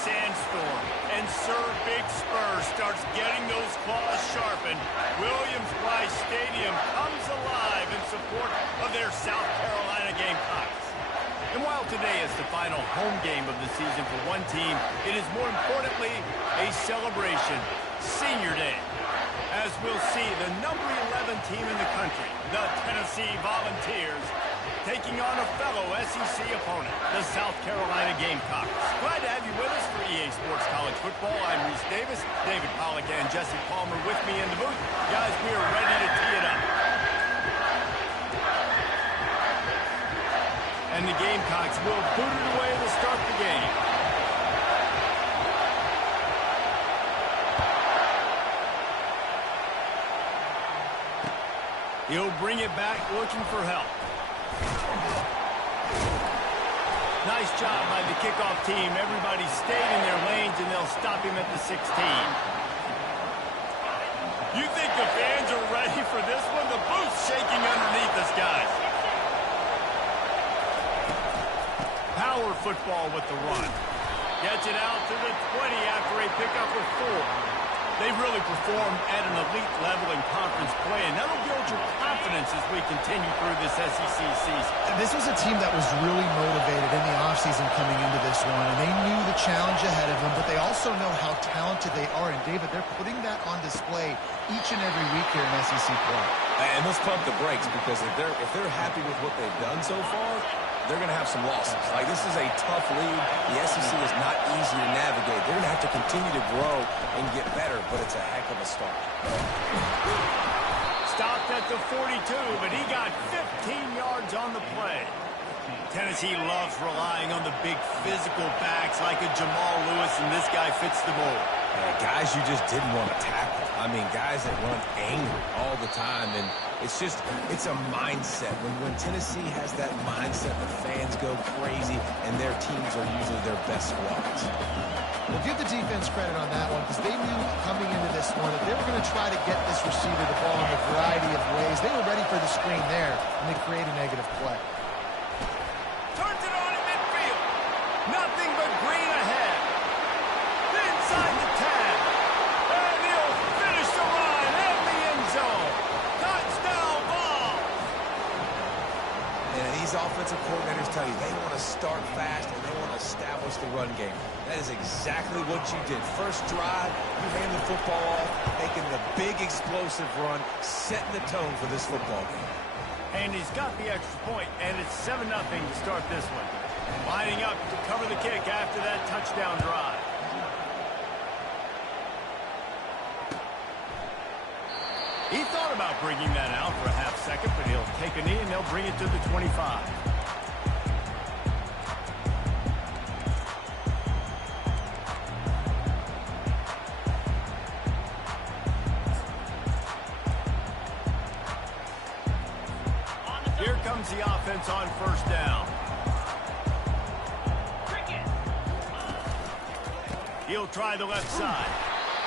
sandstorm, and Sir Big Spur starts getting those claws sharpened, Williams-Brice Stadium comes alive in support of their South Carolina Gamecocks. And while today is the final home game of the season for one team, it is more importantly a celebration, Senior Day. As we'll see, the number 11 team in the country, the Tennessee Volunteers, taking on a fellow SEC opponent, the South Carolina Gamecocks. Glad to have you with us for EA Sports College Football. I'm Reese Davis, David Pollack and Jesse Palmer with me in the booth. Guys, we are ready to tee it up. And the Gamecocks will boot it away to start the game. He'll bring it back looking for help. Nice job by the kickoff team. Everybody stayed in their lanes, and they'll stop him at the 16. You think the fans are ready for this one? The booth's shaking underneath us, guys. Power football with the run. Gets it out to the 20 after a pickup of 4. They've really performed at an elite level in conference play, and that'll build your confidence as we continue through this SEC season. This was a team that was really motivated in the offseason coming into this one, and they knew the challenge ahead of them, but they also know how talented they are. And, David, they're putting that on display each and every week here in SEC play. And let's pump the brakes, because if they're happy with what they've done so far, they're going to have some losses. Like, this is a tough league. The SEC is not easy to navigate. They're going to have to continue to grow and get better, but it's a heck of a start. Stopped at the 42, but he got 15 yards on the play. Tennessee loves relying on the big physical backs like a Jamal Lewis, and this guy fits the mold. Guys you just didn't want to tackle. I mean, guys that run angry all the time, and it's a mindset. When Tennessee has that mindset, the fans go crazy, and their teams are usually their best squads. Well, give the defense credit on that one, because they knew coming into this one that they were going to try to get this receiver the ball in a variety of ways. They were ready for the screen there, and they create a negative play. Turns it on in midfield. Nothing but green ahead. Inside the 10. And he'll finish the line at the end zone. Touchdown ball. And these offensive coordinators tell you they want to start fast and they want to establish the run game. That is exactly what you did. First drive, you hand the football off, making the big explosive run, setting the tone for this football game. And he's got the extra point, and it's 7-0 to start this one. Lining up to cover the kick after that touchdown drive. He thought about bringing that out for a half second, but he'll take a knee and they'll bring it to the 25. Here comes the offense on first down. He'll try the left side.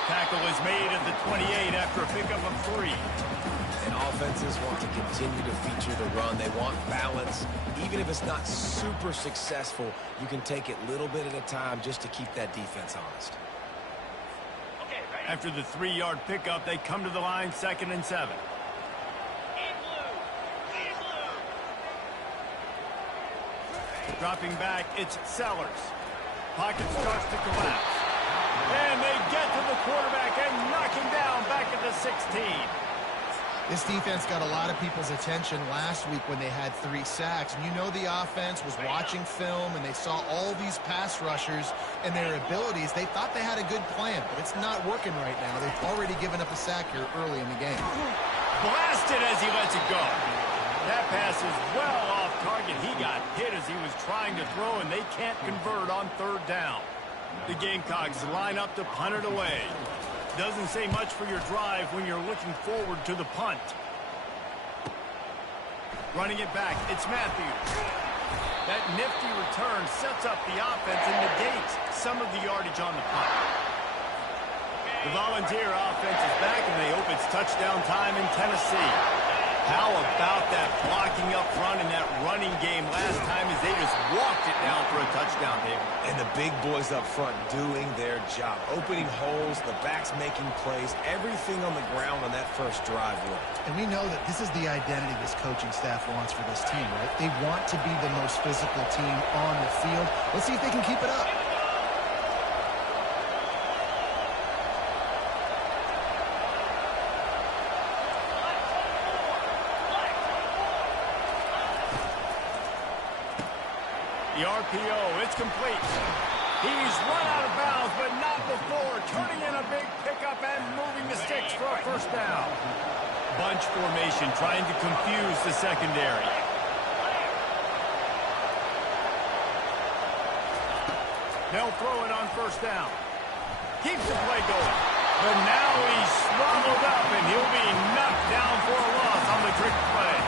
Tackle is made at the 28 after a pickup of 3. And offenses want to continue to feature the run. They want balance. Even if it's not super successful, you can take it little bit at a time just to keep that defense honest. After the 3-yard pickup, they come to the line 2nd and 7. Dropping back, it's Sellers. Pocket starts to collapse. And they get to the quarterback and knock him down back at the 16. This defense got a lot of people's attention last week when they had 3 sacks. And you know the offense was watching film, and they saw all these pass rushers and their abilities. They thought they had a good plan, but it's not working right now. They've already given up a sack here early in the game. Blasted as he lets it go. That pass is well off target. He got hit as he was trying to throw, and they can't convert on 3rd down. The Gamecocks line up to punt it away. Doesn't say much for your drive when you're looking forward to the punt. Running it back, it's Matthews. That nifty return sets up the offense and negates some of the yardage on the punt. The Volunteer offense is back, and they hope it's touchdown time in Tennessee. How about that blocking up front and that run running game last time as they just walked it down for a touchdown, David. And the big boys up front doing their job. Opening holes, the backs making plays, everything on the ground on that first drive worked. And we know that this is the identity this coaching staff wants for this team, right? They want to be the most physical team on the field. Let's see if they can keep it up. The RPO, it's complete. He's run out of bounds, but not before turning in a big pickup and moving the sticks for a first down. Bunch formation trying to confuse the secondary. They'll throw it on first down. Keeps the play going. But now he's swallowed up, and he'll be knocked down for a loss on the trick play.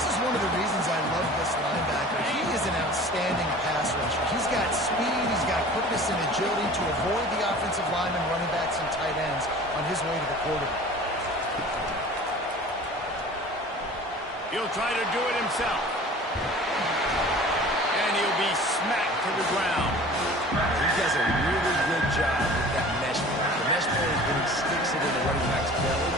This is one of the reasons I love this linebacker. He is an outstanding pass rusher. He's got speed, he's got quickness and agility to avoid the offensive linemen, running backs, and tight ends on his way to the quarterback. He'll try to do it himself. And he'll be smacked to the ground. He does a really good job with that mesh point. The mesh point is when he sticks it in the running back's belly.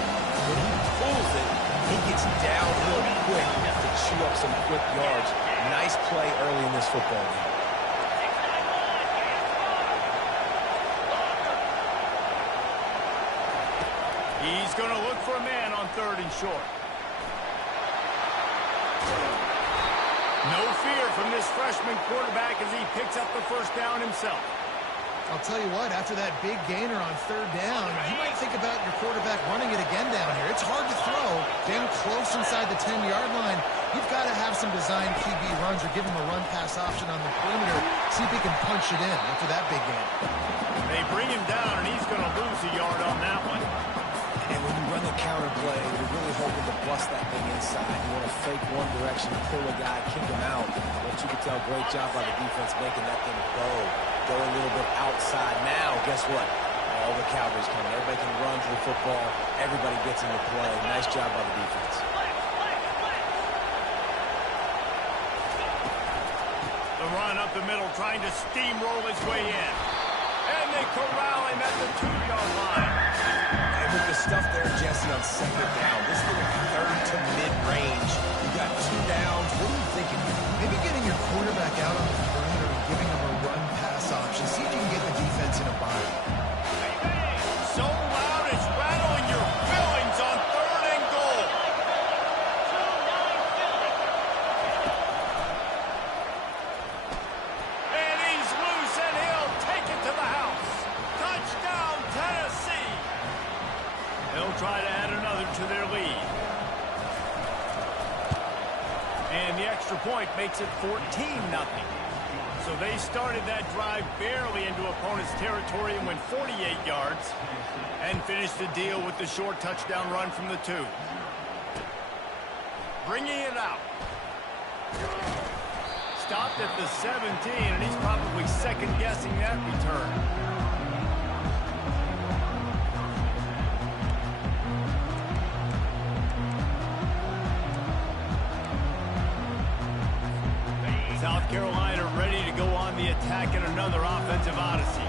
When he pulls it, he gets downhill quick to chew up some quick yards. Nice play early in this football game. He's going to look for a man on 3rd and short. No fear from this freshman quarterback as he picks up the first down himself. I'll tell you what, after that big gainer on 3rd down, you might think about your quarterback running it again down here. It's hard to throw. Getting close inside the 10-yard line, you've got to have some design QB runs or give him a run-pass option on the perimeter. See if he can punch it in after that big gain. They bring him down, and he's going to lose a yard on that one. And when you run the counter play, you're really hoping to bust that thing inside. You want to fake one direction, pull a guy, kick him out. But you can tell, great job by the defense making that thing go a little bit outside. Now, guess what? All the Cowboys coming. Everybody can run to the football. Everybody gets into play. Nice job by the defense. The run up the middle, trying to steamroll his way in. And they corral him at the 2-yard line. And with the stuff there, Jesse, on 2nd down, this little 3rd to mid-range, you got 2 downs. What are you thinking? Maybe getting your quarterback out on the perimeter and giving him a run-pass option. See if you can get the defense in a bind. So loud it's rattling your fillings on 3rd and goal. And he's loose, and he'll take it to the house. Touchdown, Tennessee. They'll try to add another to their lead. And the extra point makes it 14-0. So they started that drive barely into opponent's territory and went 48 yards and finished the deal with the short touchdown run from the 2. Bringing it out. Stopped at the 17, and he's probably second-guessing that return. South Carolina ready to go on the attack in another offensive odyssey.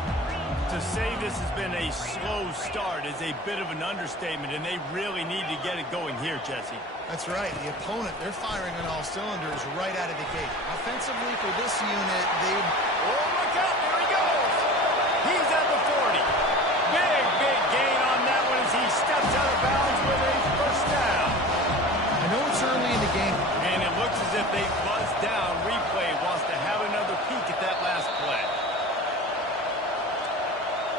To say this has been a slow start is a bit of an understatement, and they really need to get it going here, Jesse. That's right. The opponent, they're firing on all cylinders right out of the gate. Offensively for this unit, they... Oh, look out. There he goes. He's at the 40. Big gain on that one as he steps out of bounds with a first down. I know it's early in the game. And it looks as if they buzzed down. Replay wants to have another peek at that last play.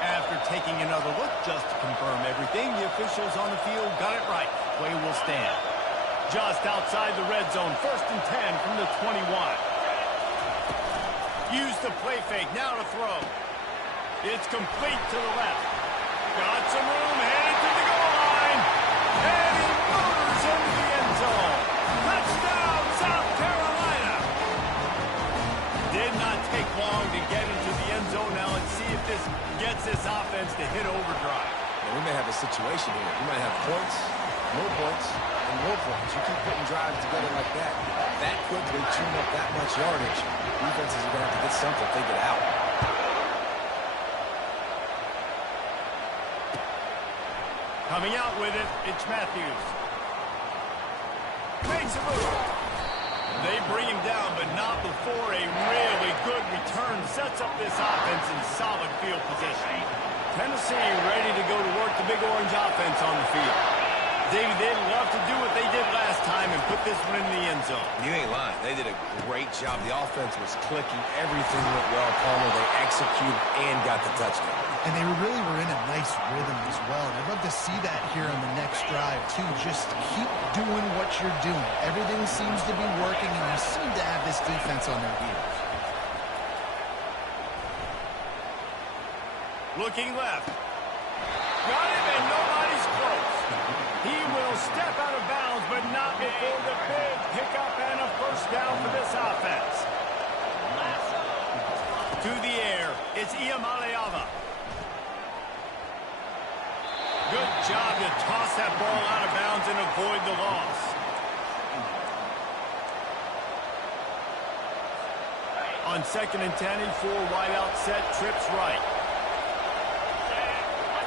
After taking another look just to confirm everything, the officials on the field got it right. Play will stand. Just outside the red zone, 1st and 10 from the 21. Use the play fake, now to throw. It's complete to the left. Got some room, headed to the goal line. And he motors into the end zone. Touchdown, South Carolina. Did not take long to get into the end zone. Now let's see if this gets this offense to hit overdrive. Well, we may have a situation here. We might have points, more points, and more points. You keep putting drives together like that, that quickly tune up that much yardage, defenses are going to have to get something figured out. Coming out with it, it's Matthews. Makes a move. They bring him down, but not before a really good return sets up this offense in solid field position. Tennessee ready to go to work the Big Orange offense on the field. David, they'd love to do what they did last time and put this one in the end zone. You ain't lying. They did a great job. The offense was clicking. Everything went well. Palmer, they executed and got the touchdown. And they really were in a nice rhythm as well. And I'd love to see that here on the next drive, too. Just keep doing what you're doing. Everything seems to be working, and you seem to have this defense on their heels. Looking left. Got him, and nobody's close. He will step out of bounds, but not before the big pickup and a first down for this offense. To the air, it's Iamaleava. Good job to toss that ball out of bounds and avoid the loss. On 2nd and 10, in 4 wide out set, trips right.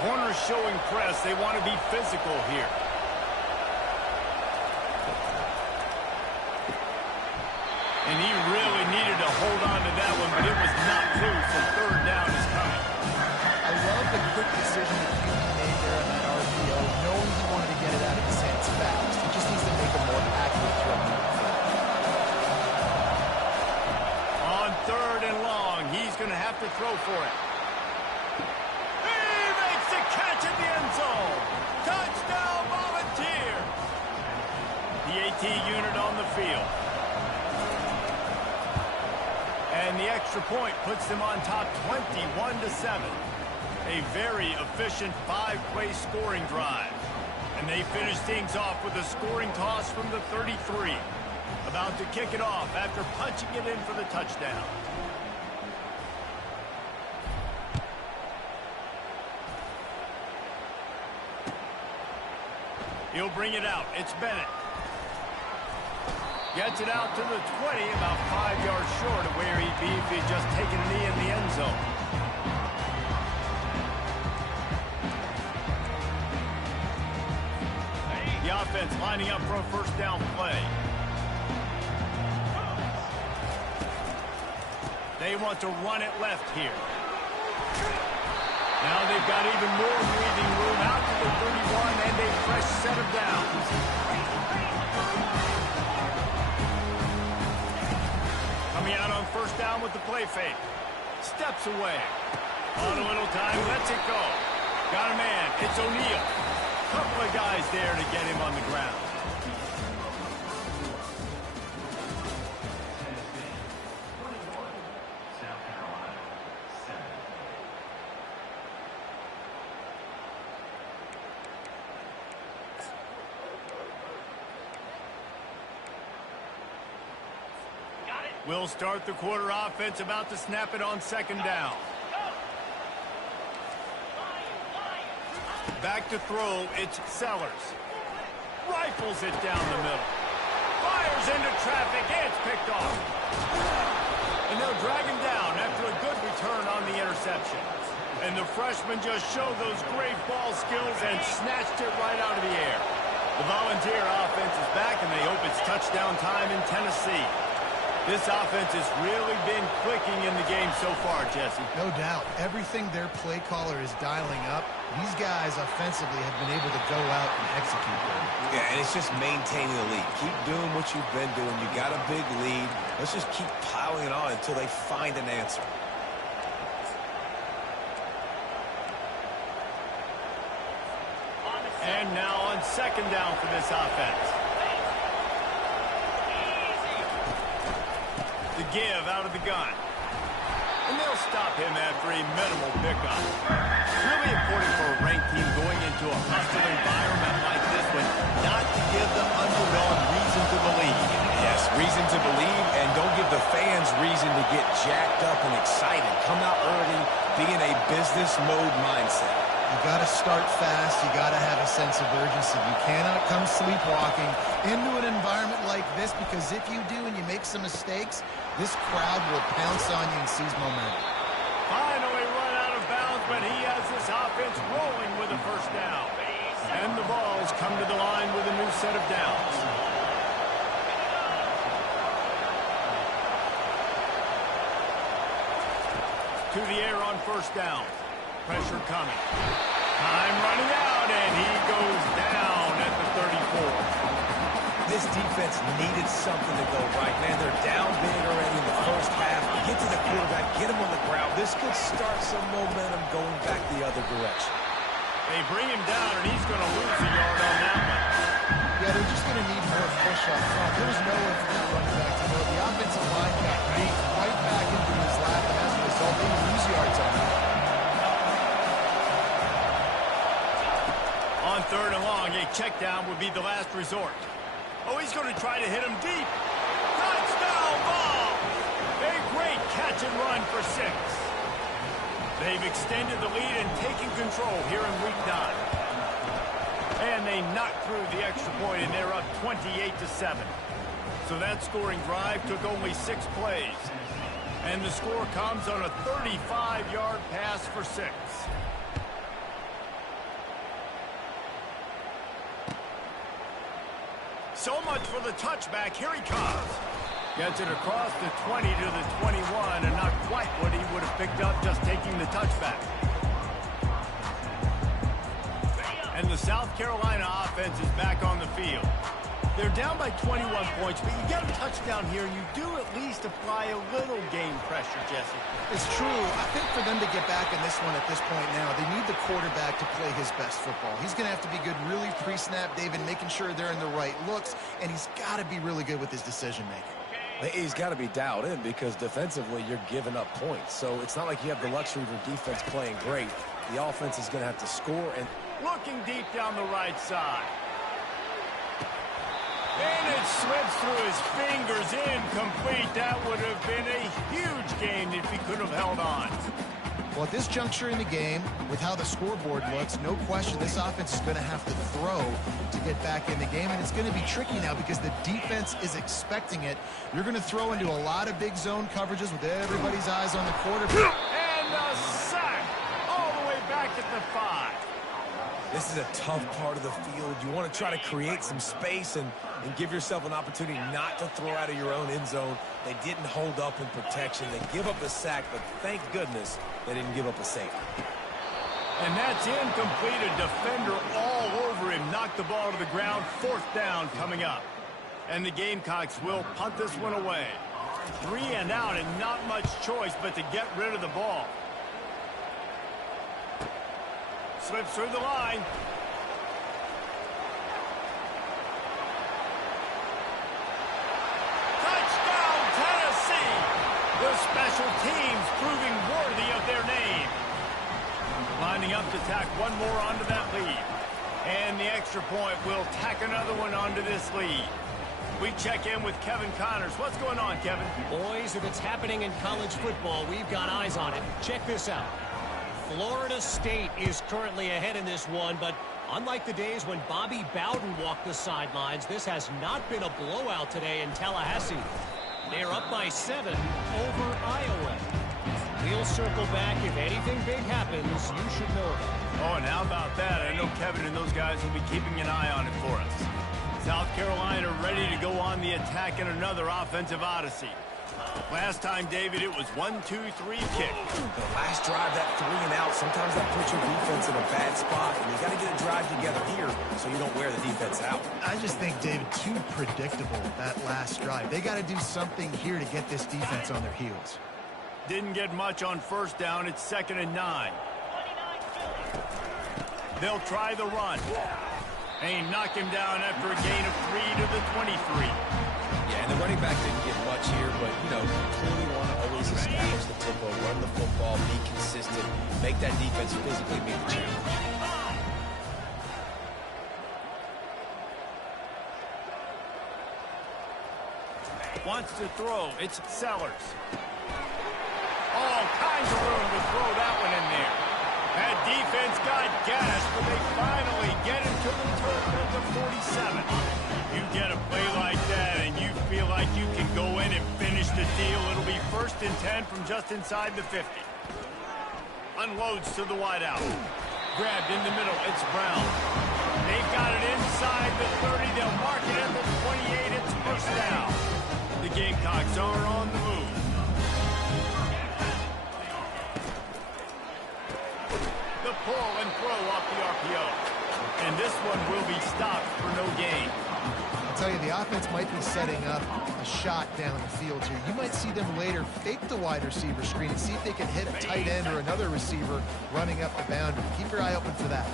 Corners showing press. They want to be physical here. And he really needed to hold on to that one, but it was not loose, and 3rd down is coming. I love the quick decision that he made there on that RPO, knowing he wanted to get it out of his hands fast. He just needs to make a more accurate throw. On 3rd and long, he's going to have to throw for it. He makes the catch in the end zone. Touchdown, Volunteer. The AT unit on the field. And the extra point puts them on top 21-7. A very efficient 5-play scoring drive. And they finish things off with a scoring toss from the 33. About to kick it off after punching it in for the touchdown. He'll bring it out. It's Bennett. Gets it out to the 20, about 5 yards short of where he'd be if he'd just taken a knee in the end zone. The offense lining up for a first down play. They want to run it left here. Now they've got even more breathing room out to the 31 and a fresh set of downs. Coming out on first down with the play fake. Steps away. On a little time, lets it go. Got a man. It's O'Neal. Couple of guys there to get him on the ground. We'll start the quarter offense, about to snap it on 2nd down. Back to throw, it's Sellers. Rifles it down the middle. Fires into traffic, it's picked off. And they'll drag him down after a good return on the interception. And the freshman just showed those great ball skills and snatched it right out of the air. The Volunteer offense is back, and they hope it's touchdown time in Tennessee. This offense has really been clicking in the game so far, Jesse. No doubt. Everything their play caller is dialing up, these guys offensively have been able to go out and execute there. Yeah, and it's just maintaining the lead. Keep doing what you've been doing. You got a big lead. Let's just keep piling it on until they find an answer. And now on 2nd down for this offense. The give out of the gun. And they'll stop him after a minimal pickup. Really important for a ranked team going into a hostile environment like this one not to give the underdog reason to believe. Yes, reason to believe, and don't give the fans reason to get jacked up and excited. Come out early, be in a business mode mindset. You got to start fast. You got to have a sense of urgency. You cannot come sleepwalking into an environment like this, because if you do and you make some mistakes, this crowd will pounce on you and seize momentum. Finally run out of bounds, but he has this offense rolling with a first down. And the Vols come to the line with a new set of downs. To the air on first down. Pressure coming. Time running out, and he goes down at the 34. This defense needed something to go right, man. They're down big already in the first half. Get to the quarterback, get him on the ground. This could start some momentum going back the other direction. They bring him down, and he's going to lose a yard on that one. Yeah, they're just going to need more push up front. There was no one for that running back to know. The offensive line got beat right back into his lap, and as a result, they lose yards on that. On third and long, a check down would be the last resort. Oh, he's going to try to hit him deep. Touchdown ball! A great catch and run for 6. They've extended the lead and taken control here in week 9. And they knocked through the extra point, and they're up 28-7. So that scoring drive took only 6 plays. And the score comes on a 35-yard pass for 6. So much for the touchback. Here he comes. Gets it across the 20 to the 21, and not quite what he would have picked up just taking the touchback. And the South Carolina offense is back on the field. They're down by 21 points, but you get a touchdown here, you do at least apply a little game pressure, Jesse. It's true. I think for them to get back in this one at this point now, they need the quarterback to play his best football. He's going to have to be good really pre-snap, David, making sure they're in the right looks, and he's got to be really good with his decision-making. He's got to be dialed in, because defensively you're giving up points. So it's not like you have the luxury of your defense playing great. The offense is going to have to score. And looking deep down the right side. And it slips through his fingers, incomplete. That would have been a huge gain if he could have held on. Well, at this juncture in the game, with how the scoreboard looks, no question this offense is going to have to throw to get back in the game, and it's going to be tricky now because the defense is expecting it. You're going to throw into a lot of big zone coverages with everybody's eyes on the quarterback. And a sack all the way back at the 5. this is a tough part of the field. You want to try to create some space and give yourself an opportunity not to throw out of your own end zone. They didn't hold up in protection. They give up the sack, but thank goodness they didn't give up a safety. And that's incomplete. A defender all over him. Knocked the ball to the ground. 4th down coming up. And the Gamecocks will punt this one away. 3 and out, and not much choice but to get rid of the ball. Slips through the line. Touchdown, Tennessee! The special teams proving worthy of their name. Lining up to tack one more onto that lead. And the extra point will tack another one onto this lead. We check in with Kevin Connors. What's going on, Kevin? Boys, if it's happening in college football, we've got eyes on it. Check this out. Florida State is currently ahead in this one, but unlike the days when Bobby Bowden walked the sidelines, this has not been a blowout today in Tallahassee. They're up by 7 over Iowa. We'll circle back. If anything big happens, you should know that. Oh, and how about that? I know Kevin and those guys will be keeping an eye on it for us. South Carolina ready to go on the attack in another offensive odyssey. Last time, David, it was 1-2-3 kick. The last drive, that 3 and out, sometimes that puts your defense in a bad spot, and you got to get a drive together here so you don't wear the defense out. I just think, David, too predictable, that last drive. They got to do something here to get this defense on their heels. Didn't get much on 1st down. It's 2nd and 9. They'll try the run. They knock him down after a gain of 3 to the 23. Yeah, and the running back didn't get much here, but, you know, you clearly want to always establish the tempo, run the football, be consistent, make that defense physically meet the challenge. Wants to throw. It's Sellers. All kinds of room to throw that one in there. That defense got gashed, but they finally get him to the turf at the 47. You get a play like that, and you feel like you can go in and finish the deal. It'll be 1st and 10 from just inside the 50. Unloads to the wideout. Grabbed in the middle. It's Brown. They've got it inside the 30. They'll mark it at the 28. It's 1st down. The Gamecocks are on the move. The pull and throw off the RPO. And this one will be stopped for no gain. I'll tell you, the offense might be setting up a shot down the field here. You might see them later fake the wide receiver screen and see if they can hit a tight end or another receiver running up the boundary. Keep your eye open for that.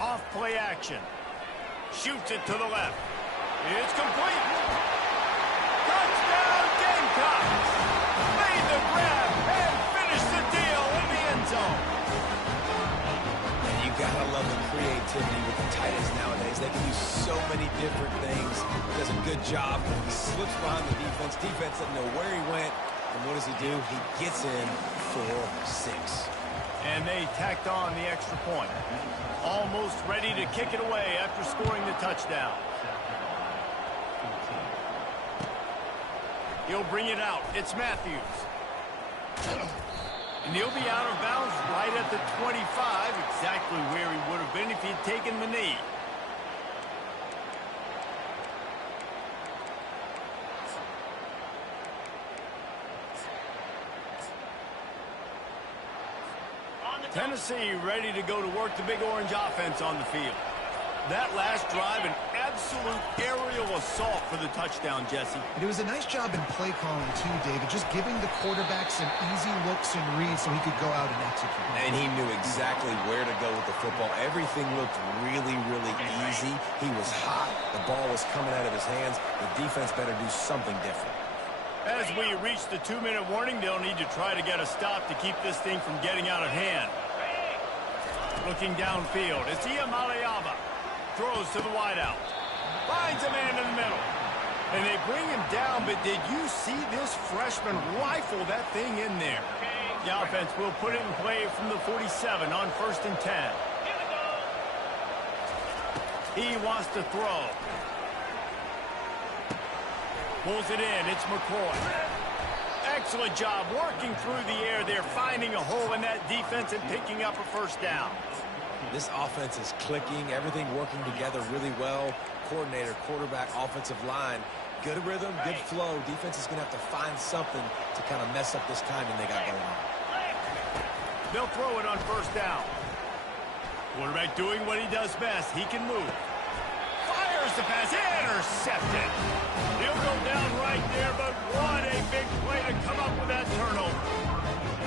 Off play action. Shoots it to the left. It's complete. Touchdown Gamecocks. Made the grab and finished the deal in the end zone. You gotta love the creativity with the tight ends nowadays. They can do so many different things. He does a good job. He slips behind the defense. Defense doesn't know where he went. And what does he do? He gets in for 6. And they tacked on the extra point. Almost ready to kick it away after scoring the touchdown. He'll bring it out. It's Matthews. And he'll be out of bounds right at the 25, exactly where he would have been if he'd taken the knee. Tennessee ready to go to work the Big Orange offense on the field. That last drive, an absolute aerial assault for the touchdown, Jesse. And it was a nice job in play calling, too, David, just giving the quarterback some easy looks and reads so he could go out and execute. And he knew exactly where to go with the football. Everything looked really, really easy. He was hot. The ball was coming out of his hands. The defense better do something different. As we reach the 2-minute warning, they'll need to try to get a stop to keep this thing from getting out of hand. Looking downfield, it's Iamaleava. Throws to the wideout. Finds a man in the middle. And they bring him down, but did you see this freshman rifle that thing in there? The offense will put it in play from the 47 on 1st and 10. He wants to throw. Pulls it in. It's McCoy. Excellent job working through the air there, finding a hole in that defense and picking up a 1st down. This offense is clicking, everything working together really well. Coordinator, quarterback, offensive line, good rhythm, good flow. Defense is going to have to find something to kind of mess up this timing they got going on. They'll throw it on 1st down. Quarterback doing what he does best. He can move. Fires the pass. Intercepted. He'll go down right there, but what a big play to come up with that turnover.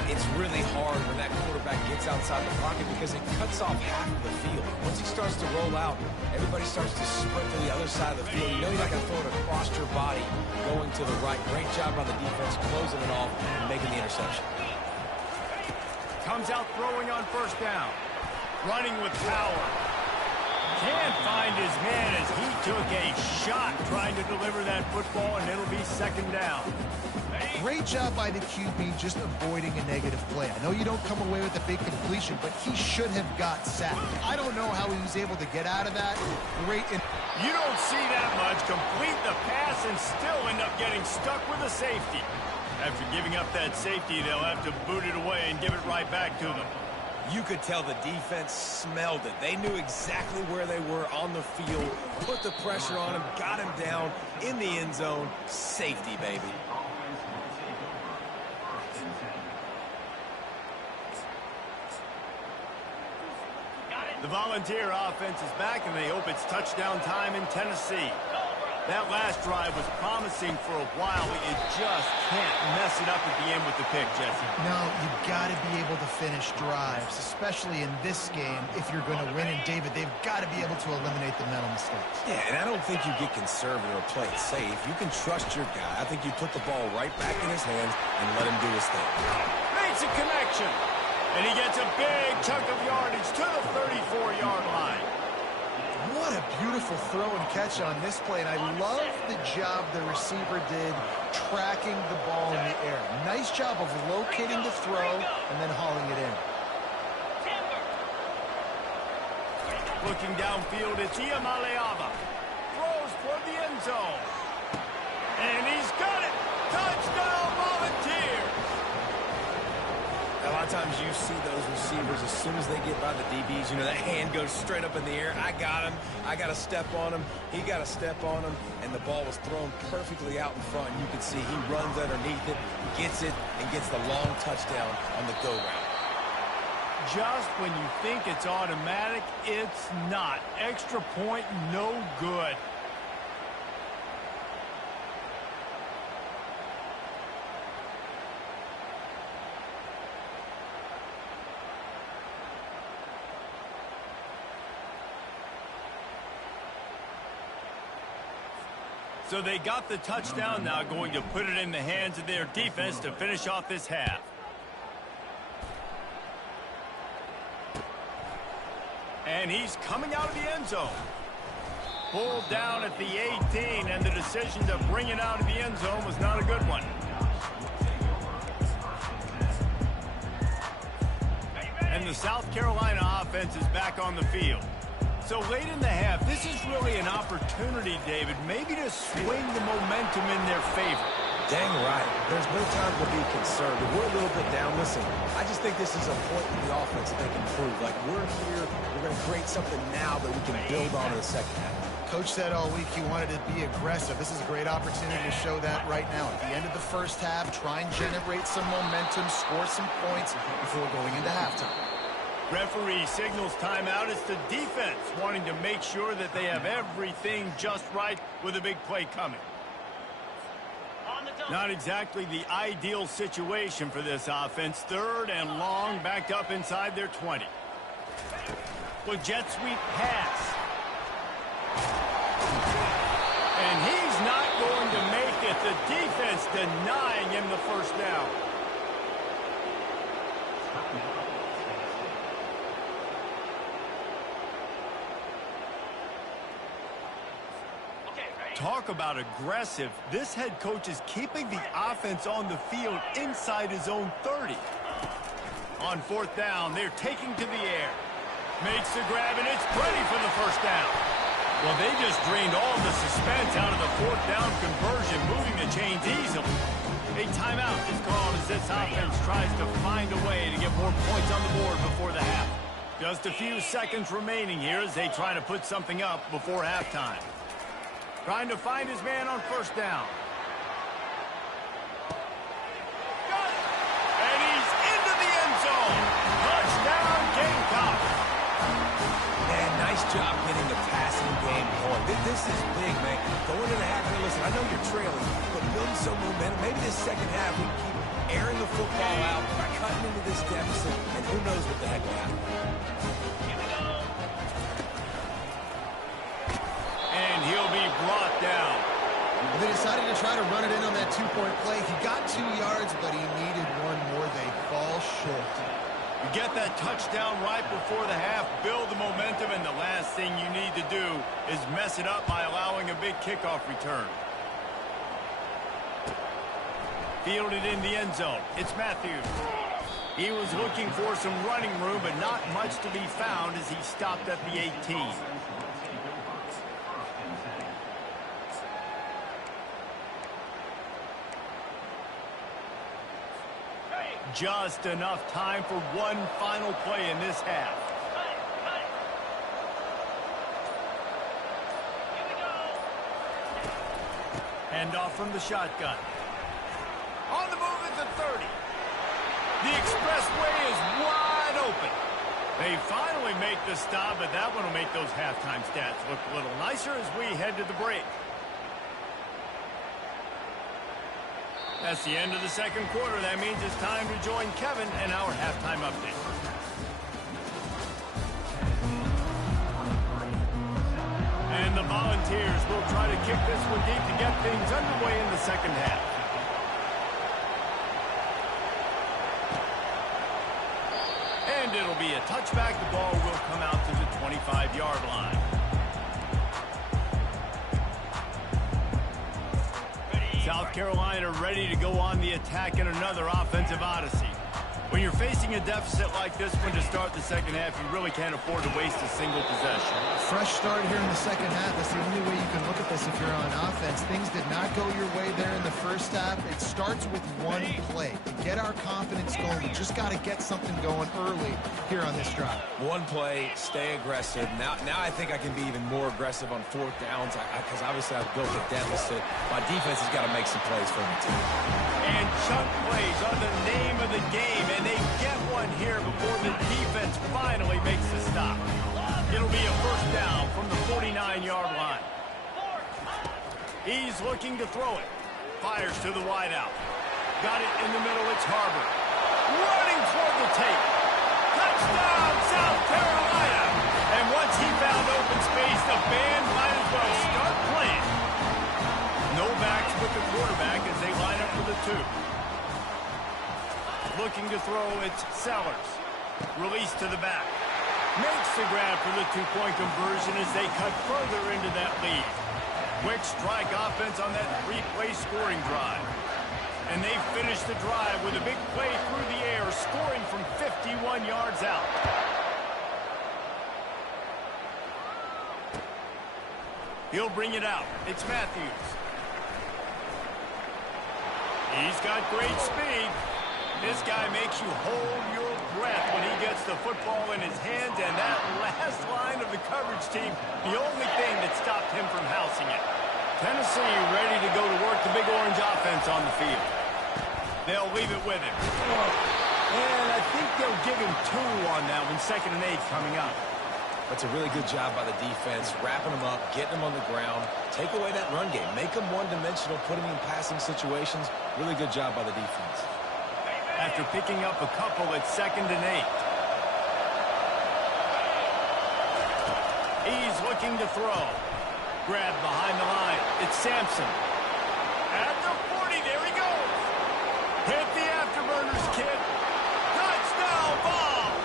It's really hard when that quarterback gets outside the pocket because it cuts off half of the field. Once he starts to roll out, everybody starts to sprint to the other side of the field. You know you're not going to throw it across your body going to the right. Great job by the defense closing it off and making the interception. Comes out throwing on 1st down. Running with power. Can't find his man as he took a shot trying to deliver that football, and it'll be 2nd down. Great job by the QB just avoiding a negative play. I know you don't come away with a big completion, but he should have got sacked. I don't know how he was able to get out of that. Great. You don't see that much. Complete the pass and still end up getting stuck with a safety. After giving up that safety, they'll have to boot it away and give it right back to them. You could tell the defense smelled it. They knew exactly where they were on the field, put the pressure on him, got him down in the end zone. Safety, baby. The Volunteer offense is back, and they hope it's touchdown time in Tennessee. That last drive was promising for a while, but you just can't mess it up at the end with the pick, Jesse. No, you've got to be able to finish drives, especially in this game if you're going to win. And, David, they've got to be able to eliminate the mental mistakes. Yeah, and I don't think you get conservative or play it safe. You can trust your guy. I think you put the ball right back in his hands and let him do his thing. Makes a connection. And he gets a big chunk of yardage to the 34-yard line. What a beautiful throw and catch on this play, and I love the job the receiver did tracking the ball in the air. Nice job of locating the throw and then hauling it in. Looking downfield, it's Iamaleava. Throws toward the end zone. And he's got it. Touchdown, Volunteers. A lot of times you see those receivers, as soon as they get by the DBs, you know, that hand goes straight up in the air. I got him. I got to step on him. He got to step on him. And the ball was thrown perfectly out in front. You can see he runs underneath it, gets it, and gets the long touchdown on the go route. Just when you think it's automatic, it's not. Extra point, no good. So they got the touchdown, now going to put it in the hands of their defense to finish off this half. And he's coming out of the end zone. Pulled down at the 18, and the decision to bring it out of the end zone was not a good one. And the South Carolina offense is back on the field. So late in the half, this is really an opportunity, David, maybe to swing the momentum in their favor. Dang right. There's no time to be concerned. If we're a little bit down, listen, I just think this is a point in the offense that they can improve. Like, we're here, we're going to create something now that we can build on in the second half. Coach said all week he wanted to be aggressive. This is a great opportunity to show that right now. At the end of the first half, try and generate some momentum, score some points before going into halftime. Referee signals timeout. It's the defense wanting to make sure that they have everything just right with a big play coming. Not exactly the ideal situation for this offense. Third and long, backed up inside their 20. Well, jet sweep pass. And he's not going to make it. The defense denying him the first down. Talk about aggressive. This head coach is keeping the offense on the field inside his own 30. On fourth down, they're taking to the air. Makes the grab, and it's ready for the first down. Well, they just drained all the suspense out of the fourth down conversion, moving the chains easily. A timeout is called as this offense tries to find a way to get more points on the board before the half. Just a few seconds remaining here as they try to put something up before halftime. Trying to find his man on first down. Got it! And he's into the end zone. Touchdown, Gamecocks. Man, nice job getting the passing game going. This is big, man. Going into the half, listen, I know you're trailing, but building some momentum. Maybe this second half we can keep airing the football out, cutting into this deficit, and who knows what the heck will happen. And he'll be brought down. Well, they decided to try to run it in on that two-point play. He got 2 yards, but he needed one more. They fall short. You get that touchdown right before the half, build the momentum, and the last thing you need to do is mess it up by allowing a big kickoff return. Fielded in the end zone. It's Matthews. He was looking for some running room, but not much to be found as he stopped at the 18. Just enough time for one final play in this half. Hand off from the shotgun. On the move at the 30. The expressway is wide open. They finally make the stop, but that one will make those halftime stats look a little nicer as we head to the break. That's the end of the second quarter. That means it's time to join Kevin and our halftime update. And the Volunteers will try to kick this one deep to get things underway in the second half. And it'll be a touchback. The ball will come out to the 25-yard line. South Carolina ready to go on the attack in another offensive odyssey. When you're facing a deficit like this one to start the second half, you really can't afford to waste a single possession. Fresh start here in the second half. That's the only way you can look at this if you're on offense. Things did not go your way there in the first half. It starts with one play. To get our confidence going, we just got to get something going early here on this drive. One play, stay aggressive. Now I think I can be even more aggressive on fourth downs because obviously I've built a deficit. My defense has got to make some plays for me, too. And chunk plays are the name of the game, and they get one here before the defense finally makes the stop. It'll be a first down from the 49-yard line. He's looking to throw it. Fires to the wideout. Got it in the middle. It's Harbor. Running toward the tape. Touchdown, South Carolina. And once he found open space, the band might as well start playing. No backs with the quarterback as they line up for the two. Looking to throw, it's Sellers. Release to the back. Makes the grab for the two-point conversion as they cut further into that lead. Quick strike offense on that three-play scoring drive. And they finish the drive with a big play through the air, scoring from 51 yards out. He'll bring it out. It's Matthews. He's got great speed. This guy makes you hold your breath when he gets the football in his hands, and that last line of the coverage team, the only thing that stopped him from housing it. Tennessee ready to go to work the Big Orange offense on the field. They'll leave it with him. And I think they'll give him 2 on that one, 2nd and 8 coming up. That's a really good job by the defense, wrapping them up, getting them on the ground. Take away that run game. Make them one-dimensional, put them in passing situations. Really good job by the defense. After picking up a couple, it's 2nd and 8. He's looking to throw. Grab behind the line. It's Sampson. At the 40, there he goes. Hit the afterburners, kid. Touchdown ball.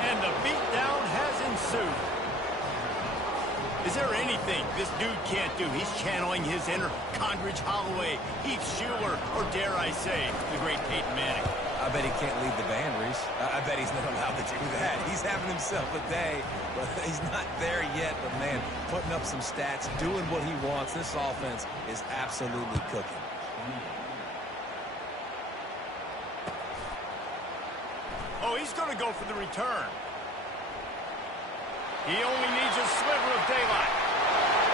And the beatdown has ensued. Is there anything this dude can't do? He's channeling his inner Condridge Holloway, Heath Schuler, or dare I say, the great Peyton Manning. I bet he can't lead the band, Reese. I bet he's not allowed to do that. He's having himself a day, but he's not there yet. But, man, putting up some stats, doing what he wants. This offense is absolutely cooking. Oh, he's going to go for the return. He only needs a sliver of daylight.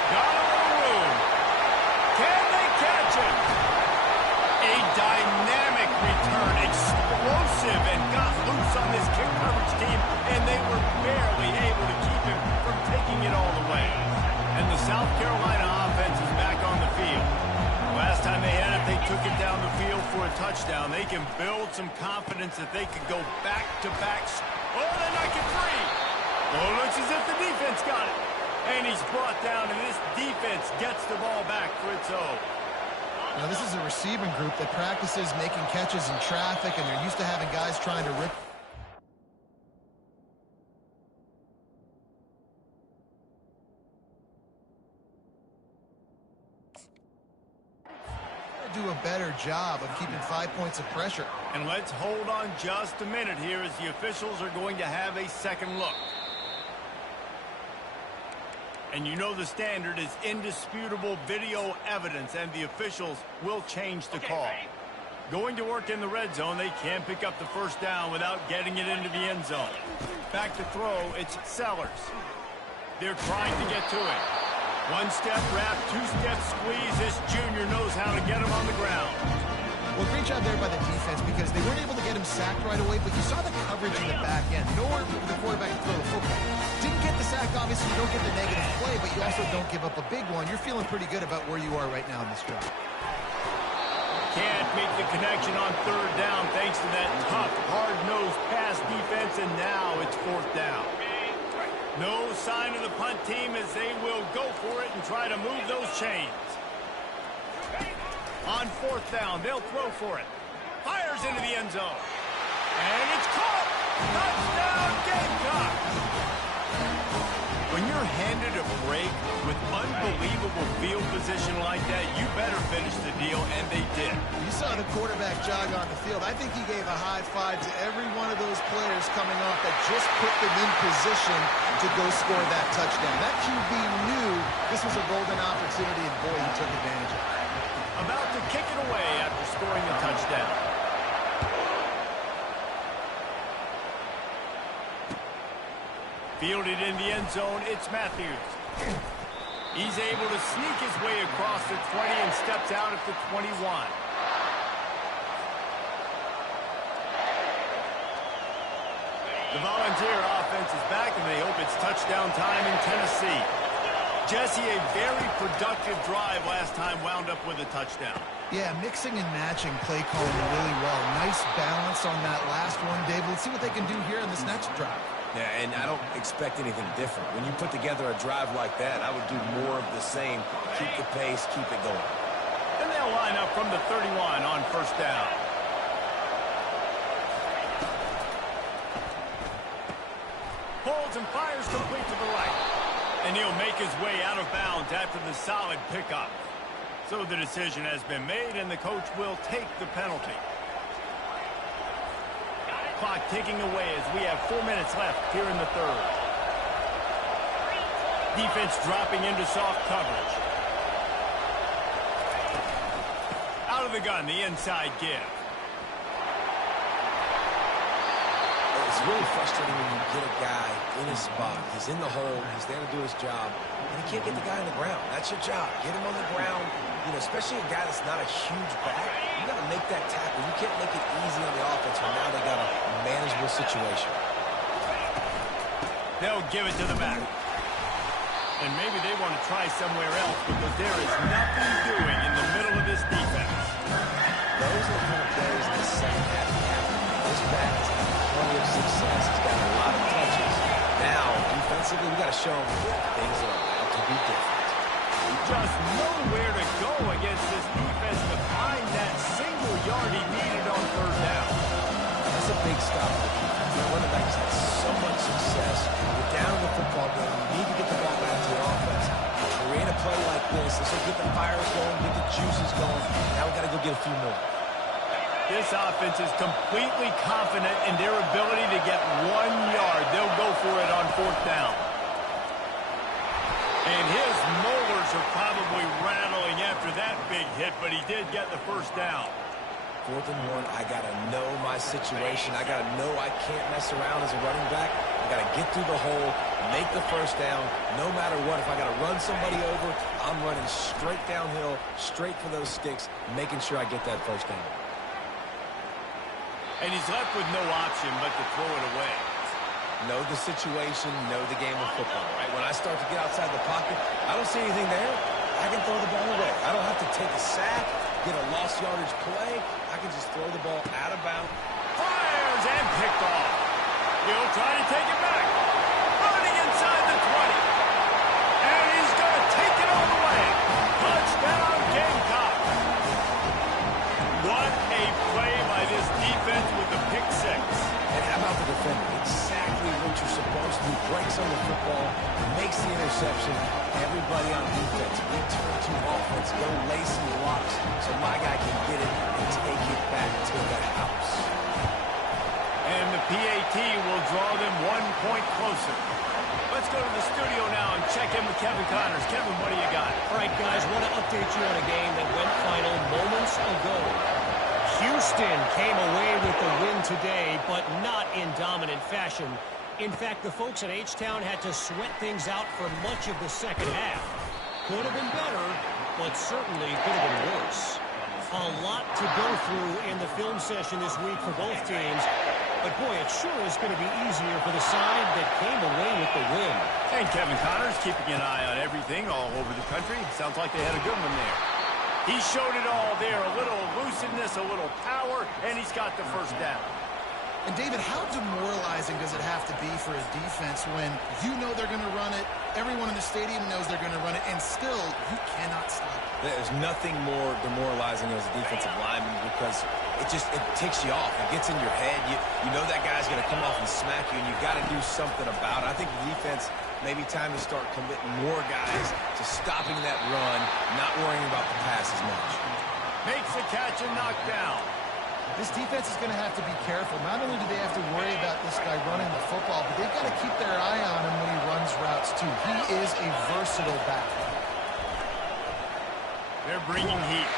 Got a little room. Can they catch him? A dynamic return, explosive, and got loose on this kick coverage team, and they were barely able to keep him from taking it all the way. And the South Carolina offense is back on the field. Last time they had it, they took it down the field for a touchdown. They can build some confidence that they could go back-to-back. Oh, they're not get free. Oh, looks as if the defense got it. And he's brought down, and this defense gets the ball back for its own. Now, this is a receiving group that practices making catches in traffic, and they're used to having guys trying to rip. Do a better job of keeping 5 points of pressure. And let's hold on just a minute here as the officials are going to have a second look. And you know the standard is indisputable video evidence, and the officials will change the call. Going to work in the red zone, they can't pick up the first down without getting it into the end zone. Back to throw, it's Sellers. They're trying to get to it. One-step wrap, two-step squeeze. This junior knows how to get him on the ground. Well, great job there by the defense because they weren't able to get him sacked right away, but you saw the coverage in the back end. Nowhere for the quarterback to throw the football. Didn't get the sack, obviously you don't get the negative play, but you also don't give up a big one. You're feeling pretty good about where you are right now in this drive. Can't make the connection on third down thanks to that tough, hard-nosed pass defense, and now it's fourth down. No sign of the punt team as they will go for it and try to move those chains. On fourth down, they'll throw for it. Fires into the end zone. And it's caught! Touchdown, Gamecocks! When When you're handed a break with unbelievable field position like that, you better finish the deal, and they did. You saw the quarterback jog on the field. I think he gave a high five to every one of those players coming off that just put them in position to go score that touchdown. That QB knew this was a golden opportunity, and boy, he took advantage of it. About to kick it away after scoring a touchdown. Fielded in the end zone, it's Matthews. He's able to sneak his way across the 20 and steps out at the 21. The Volunteer offense is back, and they hope it's touchdown time in Tennessee. Jesse, a very productive drive last time wound up with a touchdown. Yeah, mixing and matching play calling really well. Nice balance on that last one, Dave. Let's see what they can do here in this next drive. Yeah, and I don't expect anything different. When you put together a drive like that, I would do more of the same. Keep the pace, keep it going. And they'll line up from the 31 on first down. Holds and fires complete to the right. And he'll make his way out of bounds after the solid pickup. So the decision has been made, and the coach will take the penalty. Clock ticking away as we have 4 minutes left here in the third. Defense dropping into soft coverage. Out of the gun, the inside give. It's really frustrating when you get a guy in his spot. He's in the hole. He's there to do his job. And you can't get the guy on the ground. That's your job. Get him on the ground. You know, especially a guy that's not a huge back. You got to make that tackle. You can't make it easy on the offense when now they got a manageable situation. They'll give it to the back. And maybe they want to try somewhere else because there is nothing doing in the middle of this defense. Those are the kind of plays in the second half you have to make. This back has had plenty of success. He's got a lot of touches. Now, defensively, we got to show him things are about to be different. Just nowhere to go against this defense to find that single yard he needed on third down. That's a big stop for the defense. The running back has had so much success. You're down in the football game. You need to get the ball back to your offense. You create a play like this. This will get the fires going, get the juices going. Now we got to go get a few more. This offense is completely confident in their ability to get 1 yard. They'll go for it on fourth down. And his molars are probably rattling after that big hit, but he did get the first down. 4th and 1, I got to know my situation. I got to know I can't mess around as a running back. I got to get through the hole, make the first down, no matter what. If I got to run somebody over, I'm running straight downhill, straight for those sticks, making sure I get that first down. And he's left with no option but to throw it away. Know the situation, know the game of football, right? When I start to get outside the pocket, I don't see anything there. I can throw the ball away. I don't have to take a sack, get a lost yardage play. I can just throw the ball out of bounds. Fires and picked off. He'll try to take it back. Running inside the 20. And he's going to take it all the way. Touchdown, Gamecock. What a play by this defense with the pick six. And how about the defender? Exactly what you're supposed to do. Breaks on the football, makes the interception. Everybody on defense, return to offense, go lay some locks so my guy can get it and take it back to the house. And the PAT will draw them 1 point closer. Let's go to the studio now and check in with Kevin Connors. Kevin, what do you got? All right, guys, want to update you on a game that went final moments ago. Houston came away with the win today, but not in dominant fashion. In fact, the folks at H-Town had to sweat things out for much of the second half. Could have been better, but certainly could have been worse. A lot to go through in the film session this week for both teams. But, boy, it sure is going to be easier for the side that came away with the win. And Kevin Connors keeping an eye on everything all over the country. Sounds like they had a good one there. He showed it all there. A little elusiveness, a little power, and he's got the first down. And, David, how demoralizing does it have to be for a defense when you know they're going to run it, everyone in the stadium knows they're going to run it, and still you cannot stop it? There's nothing more demoralizing as a defensive lineman because it ticks you off. It gets in your head. You know that guy's going to come off and smack you, and you've got to do something about it. I think the defense maybe time to start committing more guys to stopping that run, not worrying about the pass as much. Makes the catch and knocked down. This defense is going to have to be careful. Not only do they have to worry about this guy running the football, but they've got to keep their eye on him when he runs routes, too. He is a versatile back. They're bringing heat.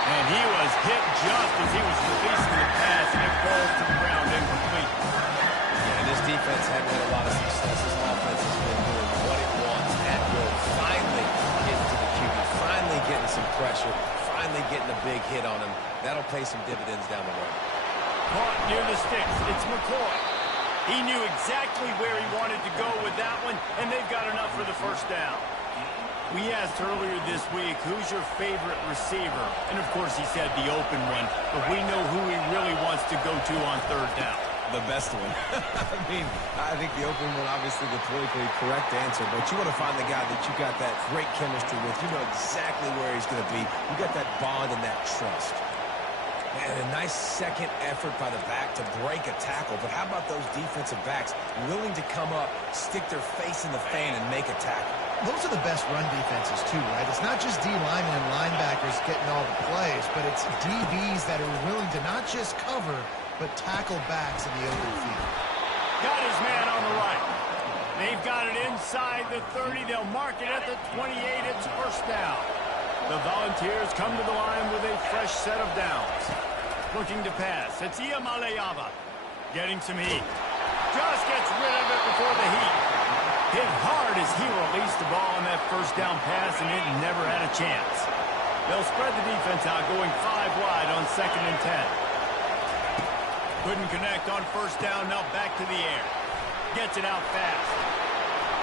And he was hit just as he was releasing the pass, and it falls to the ground incomplete. Yeah, and this defense hadn't had a lot of success. This offense has been doing what it wants at will. Finally getting to the QB, finally getting some pressure, finally getting a big hit on him. That'll pay some dividends down the road. Caught near the sticks. It's McCoy. He knew exactly where he wanted to go with that one, and they've got enough for the first down. We asked earlier this week, who's your favorite receiver? And, of course, he said the open one, but we know who he really wants to go to on third down. The best one. I think the open one, obviously the politically correct answer, but you want to find the guy that you got that great chemistry with. You know exactly where he's going to be. You got that bond and that trust. Man, a nice second effort by the back to break a tackle, but how about those defensive backs willing to come up, stick their face in the fan, and make a tackle? Those are the best run defenses, too, right? It's not just D linemen and linebackers getting all the plays, but it's DBs that are willing to not just cover, but tackle backs in the open field. Got his man on the right. They've got it inside the 30. They'll mark it at the 28. It's first down. The Volunteers come to the line with a fresh set of downs. Looking to pass. It's Iamaleava getting some heat. Just gets rid of it before the heat. Hit hard as he released the ball on that first down pass, and it never had a chance. They'll spread the defense out, going 5 wide on 2nd and 10. Couldn't connect on first down, now back to the air. Gets it out fast.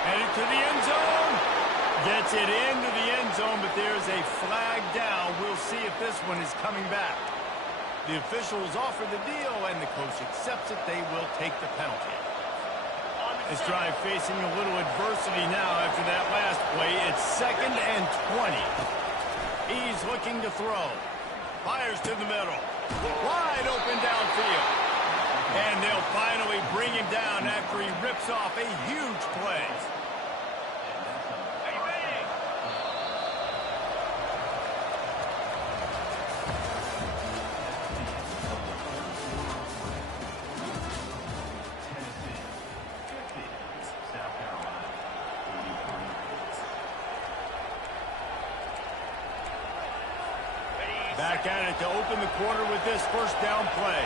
Headed to the end zone. Gets it into the end zone, but there's a flag down. We'll see if this one is coming back. The officials offer the deal, and the coach accepts it. They will take the penalty. This drive facing a little adversity now after that last play. It's 2nd and 20. He's looking to throw. Fires to the middle. Wide open downfield. And they'll finally bring him down after he rips off a huge play. Back at it to open the quarter with this first down play.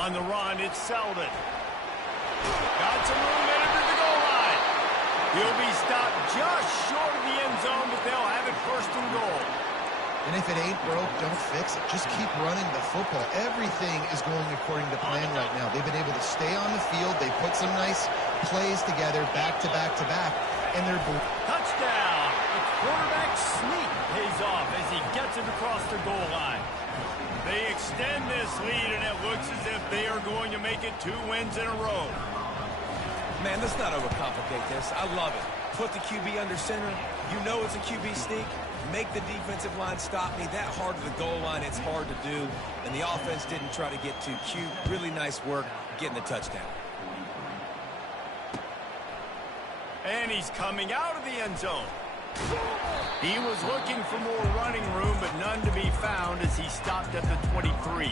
On the run, it's Selden. Got some room into the goal line. He'll be stopped just short of the end zone, but they'll have it first and goal. And if it ain't broke, don't fix it. Just keep running the football. Everything is going according to plan right now. They've been able to stay on the field. They put some nice plays together, back to back to back. And they're touchdown. The quarterback sneak pays off as he gets it across the goal line. They extend this lead, and it looks as if they are going to make it 2 wins in a row. Man, let's not overcomplicate this. I love it. Put the QB under center. You know it's a QB sneak. Make the defensive line stop me. That hard to the goal line, it's hard to do. And the offense didn't try to get too cute. Really nice work getting the touchdown. And he's coming out of the end zone. He was looking for more running room, but none to be found as he stopped at the 23.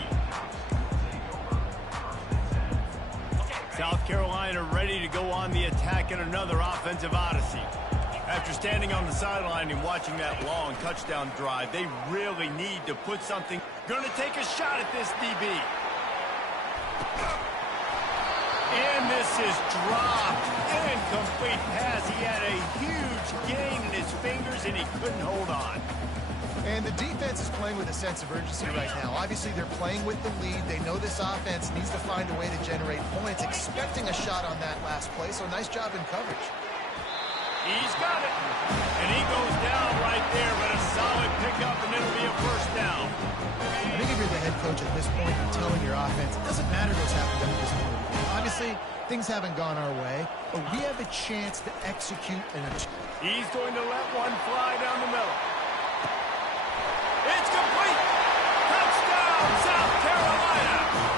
South Carolina ready to go on the attack in another offensive odyssey. After standing on the sideline and watching that long touchdown drive, they really need to put something. Going to take a shot at this DB. And this is dropped. Incomplete pass. He had a huge gain in his fingers, and he couldn't hold on. And the defense is playing with a sense of urgency right now. Obviously, they're playing with the lead. They know this offense needs to find a way to generate points, expecting a shot on that last play. So nice job in coverage. He's got it. And he goes down right there, but a solid pickup, and it'll be a first down. I think if you're the head coach at this point, you're telling your offense, it doesn't matter what's happened at this point. Obviously, things haven't gone our way, but we have a chance to execute an attack. He's going to let one fly down the middle. It's complete. Touchdown, South Carolina.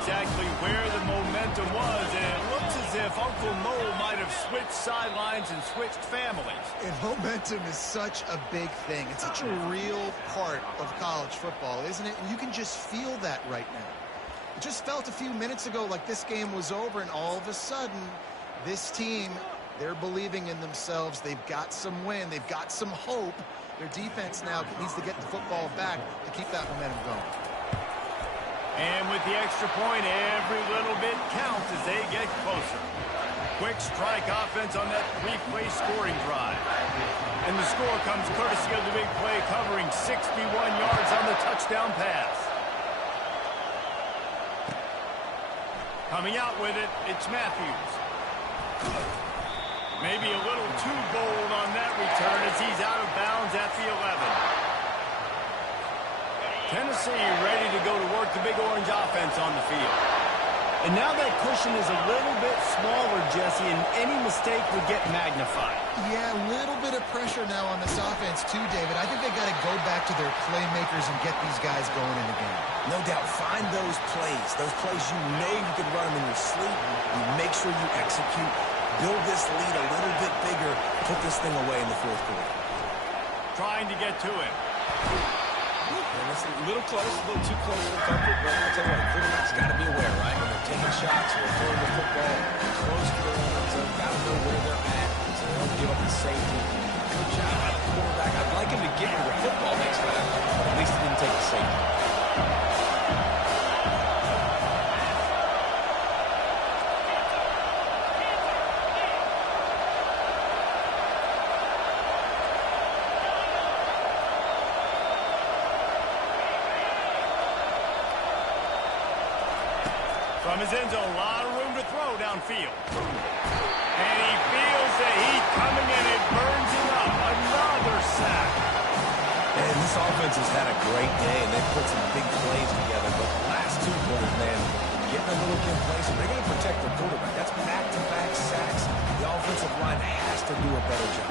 exactly where the momentum was, and it looks as if Uncle Mo might have switched sidelines and switched families. And momentum is such a big thing. It's such a real part of college football, isn't it? And you can just feel that right now. It just felt a few minutes ago like this game was over, and all of a sudden, this team, they're believing in themselves. They've got some win. They've got some hope. Their defense now needs to get the football back to keep that momentum going. And with the extra point, every little bit counts as they get closer. Quick strike offense on that three-play scoring drive. And the score comes courtesy of the big play, covering 61 yards on the touchdown pass. Coming out with it, it's Matthews. Maybe a little too bold on that return as he's out of bounds at the 11. Tennessee ready to go to work the big orange offense on the field. And now that cushion is a little bit smaller, Jesse, and any mistake would get magnified. Yeah, a little bit of pressure now on this offense too, David. I think they got to go back to their playmakers and get these guys going in the game. No doubt. Find those plays you know you can run them in your sleep. You make sure you execute. Build this lead a little bit bigger. Put this thing away in the fourth quarter. Trying to get to it. And it's a little close, a little too close for comfort, but I'll tell you what, quarterback's got to be aware, right? When they're taking shots or throwing the football close to the line, so they've got to know where they're at so they don't give up the safety. Good job by the quarterback. I'd like him to get rid of the football next time, but at least he didn't take the safety. From his end zone, a lot of room to throw downfield. And he feels the heat coming in. It burns him up. Another sack. And this offense has had a great day, and they've put some big plays together. But the last 2 quarters, man, getting them to look in place, and they're going to protect their quarterback. That's back-to-back sacks. The offensive line has to do a better job.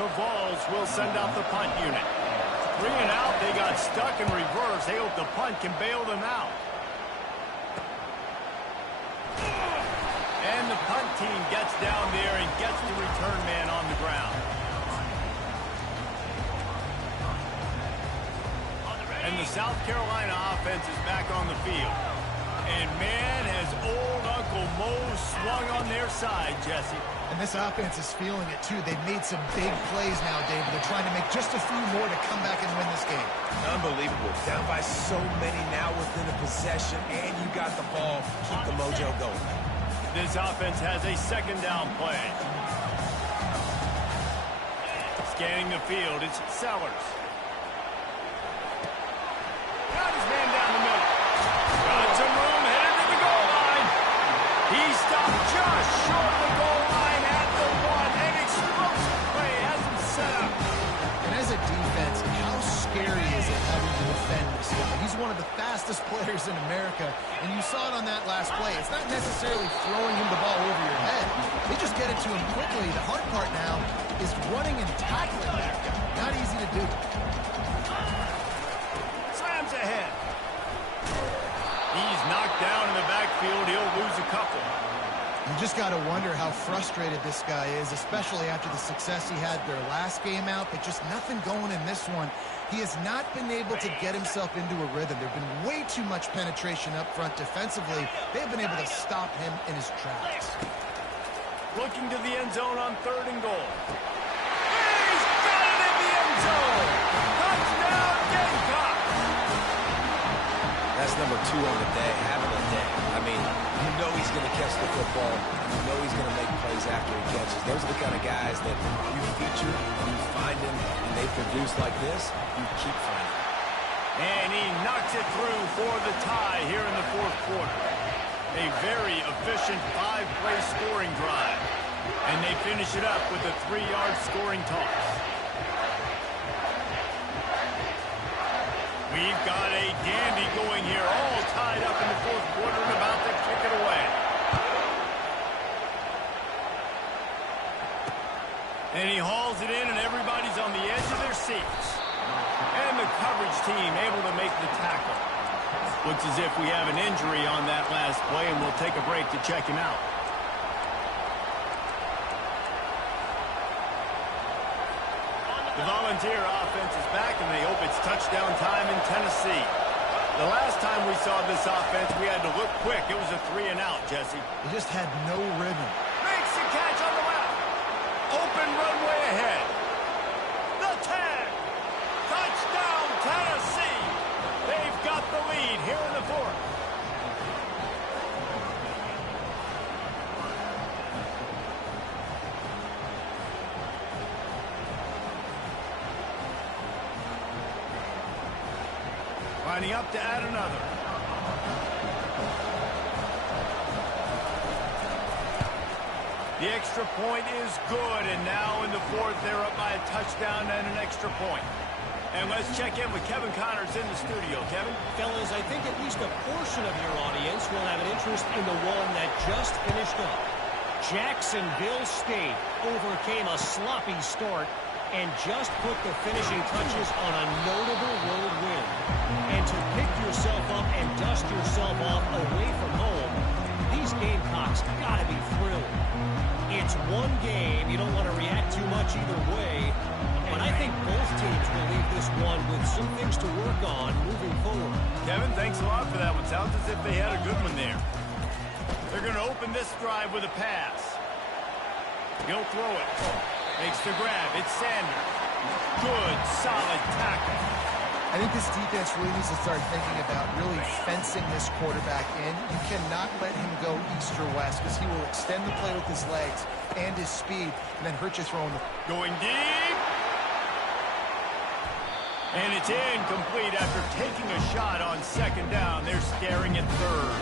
The Vols will send out the punt unit. 3 and out, they got stuck in reverse. They hope the punt can bail them out. And the punt team gets down there and gets the return man on the ground. And the South Carolina offense is back on the field. And man, has old Uncle Mo swung on their side, Jesse. And this offense is feeling it too. They've made some big plays now, David. They're trying to make just a few more to come back and win this game. Unbelievable. Down by so many now within a possession, and you got the ball. Keep the mojo going. This offense has a second down play. Scanning the field, it's Sellers. Got his man down the middle. Got some room, headed to the goal line. He stopped just short of the goal line at the 1. An explosive play has him set up. And as a defense, how scary is it having to defend this guy? He's one of the fastest players in America, and you saw it on that last play. It's not necessarily throwing him the ball over your head. They just get it to him quickly. The hard part now is running and tackling that guy. Not easy to do. Slams ahead. He's knocked down in the backfield. He'll lose a couple. You just got to wonder how frustrated this guy is, especially after the success he had their last game out, but just nothing going in this one. He has not been able to get himself into a rhythm. There have been way too much penetration up front defensively. They've been able to stop him in his tracks. Looking to the end zone on 3rd and goal. He's got it in the end zone. Touchdown, Gamecocks. That's number 2 on the day, having a day. I mean, you know he's going to catch the football. You know he's going to make plays after he catches. Those are the kind of guys that you feature, you find them, and they produce like this, you keep finding them. And he knocks it through for the tie here in the 4th quarter. A very efficient 5-play scoring drive. And they finish it up with a 3-yard scoring toss. We've got a dandy going here, all tied up in the 4th quarter and about to kick it away. And he hauls it in, and everybody's on the edge of their seats. And the coverage team able to make the tackle. Looks as if we have an injury on that last play, and we'll take a break to check him out. The Volunteer offense is back, and they hope it's touchdown time in Tennessee. The last time we saw this offense, we had to look quick. It was a 3-and-out, Jesse. They just had no rhythm. Makes the catch on the left. Open runway ahead. The 10. Touchdown, Tennessee. They've got the lead here in the fourth. Lining up to add another. The extra point is good, and now in the fourth, they're up by a touchdown and an extra point. And let's check in with Kevin Connors in the studio. Kevin? Fellas, I think at least a portion of your audience will have an interest in the one that just finished up. Jacksonville State overcame a sloppy start and just put the finishing touches on a notable road win. And to pick yourself up and dust yourself off away from home, these Gamecocks gotta be thrilled. It's one game. You don't want to react too much either way. But I think both teams will leave this one with some things to work on moving forward. Kevin, thanks a lot for that one. Sounds as if they had a good one there. They're going to open this drive with a pass. He'll throw it. Makes the grab. It's Sanders. Good, solid tackle. I think this defense really needs to start thinking about really fencing this quarterback in. You cannot let him go east or west because he will extend the play with his legs and his speed and then hurt you throwing the... Going deep. And it's incomplete after taking a shot on second down. They're staring at third.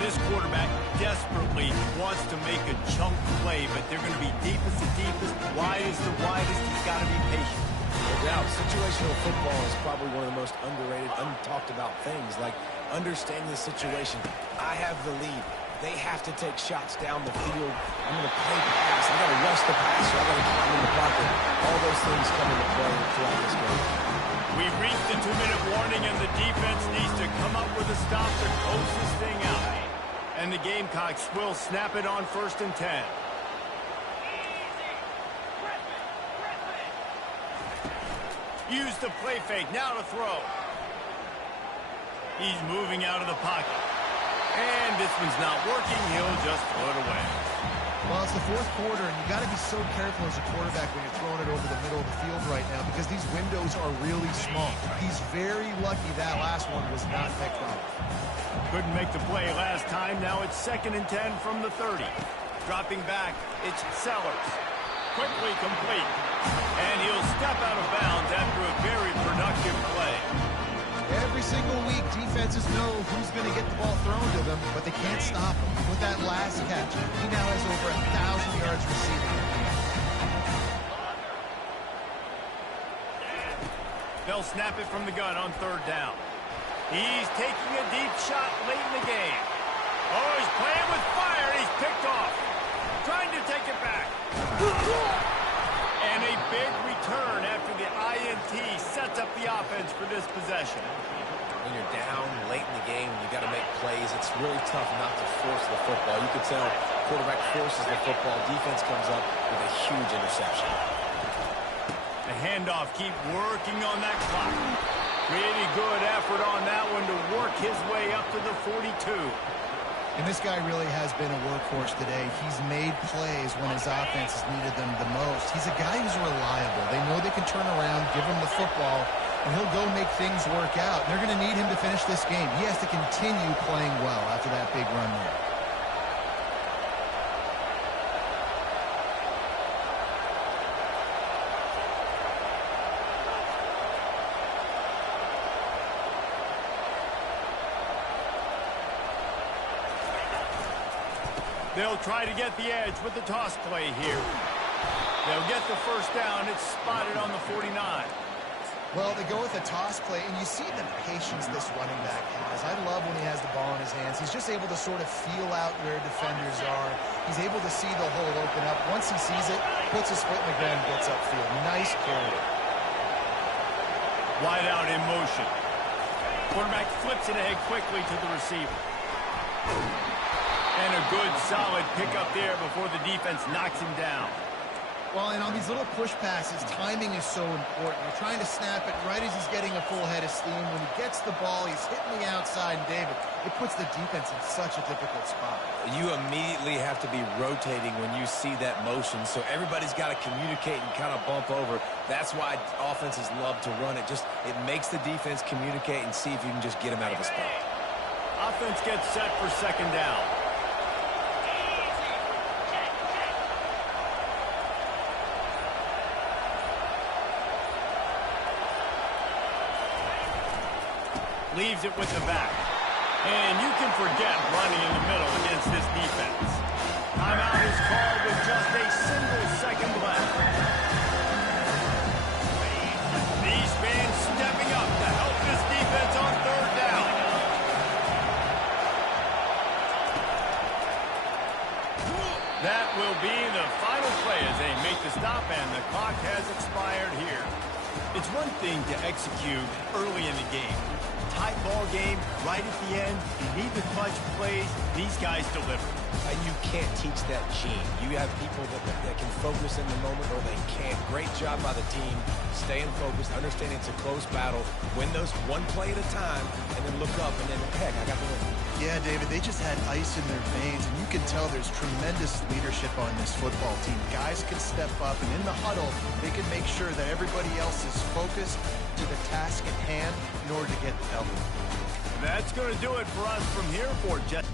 This quarterback desperately wants to make a chunk play, but they're going to be deepest to deepest, widest to widest. He's got to be patient. No doubt. Situational football is probably one of the most underrated, untalked about things, like understanding the situation. I have the lead. They have to take shots down the field. I'm going to play the pass. I got to rush the passer. I got to climb in the pocket. All those things come into play throughout this game. We've reached the 2-minute warning, and the defense needs to come up with a stop to close this thing out. And the Gamecocks will snap it on 1st and 10. Use the play fake. Now to throw. He's moving out of the pocket. And this one's not working. He'll just throw it away. Well, it's the fourth quarter, and you got to be so careful as a quarterback when you're throwing it over the middle of the field right now because these windows are really small. He's very lucky that last one was not picked off. Couldn't make the play last time. Now it's 2nd and 10 from the 30. Dropping back, it's Sellers. Quickly complete. And he'll step out of bounds after a very productive play. Every single week, defenses know who's going to get the ball thrown to them, but they can't stop him. With that last catch, he now has over 1,000 yards receiving. They'll snap it from the gun on 3rd down. He's taking a deep shot late in the game. Oh, he's playing with fire, and he's picked off. Trying to take it back. And a big return after the INT sets up the offense for this possession. When you're down late in the game, you got to make plays. It's really tough not to force the football. You could tell quarterback forces the football. Defense comes up with a huge interception. The handoff, keep working on that clock. Really good effort on that one to work his way up to the 42. And this guy really has been a workhorse today. He's made plays when his offense has needed them the most. He's a guy who's reliable. They know they can turn around, give him the football, and he'll go make things work out. They're going to need him to finish this game. He has to continue playing well after that big run there. They'll try to get the edge with the toss play here. They'll get the 1st down. It's spotted on the 49. Well, they go with a toss play, and you see the patience this running back has. I love when he has the ball in his hands. He's just able to sort of feel out where defenders are. He's able to see the hole open up. Once he sees it, puts his foot in the ground and gets upfield. Nice carry. Wide out in motion. Quarterback flips it ahead quickly to the receiver. And a good, solid pickup there before the defense knocks him down. Well, and on these little push passes, timing is so important. You're trying to snap it right as he's getting a full head of steam. When he gets the ball, he's hitting the outside, and David, it puts the defense in such a difficult spot. You immediately have to be rotating when you see that motion, so everybody's got to communicate and kind of bump over. That's why offenses love to run it. It makes the defense communicate and see if you can just get him out of a spot. Offense gets set for second down. Leaves it with the back. And you can forget running in the middle against this defense. Timeout is called with just a single second left. These fans stepping up to help this defense on third down. That will be the final play as they make the stop, and the clock has expired here. It's one thing to execute early in the game. Tight ball game, right at the end. You need the clutch plays. These guys deliver. You can't teach that gene. You have people that can focus in the moment or they can't. Great job by the team, staying focused, understanding it's a close battle, win those one play at a time, and then look up, and then, heck, I got the win. Yeah, David, they just had ice in their veins, and you can tell there's tremendous leadership on this football team. Guys can step up, and in the huddle, they can make sure that everybody else is focused to the task at hand in order to get the W. That's going to do it for us from here for Jet.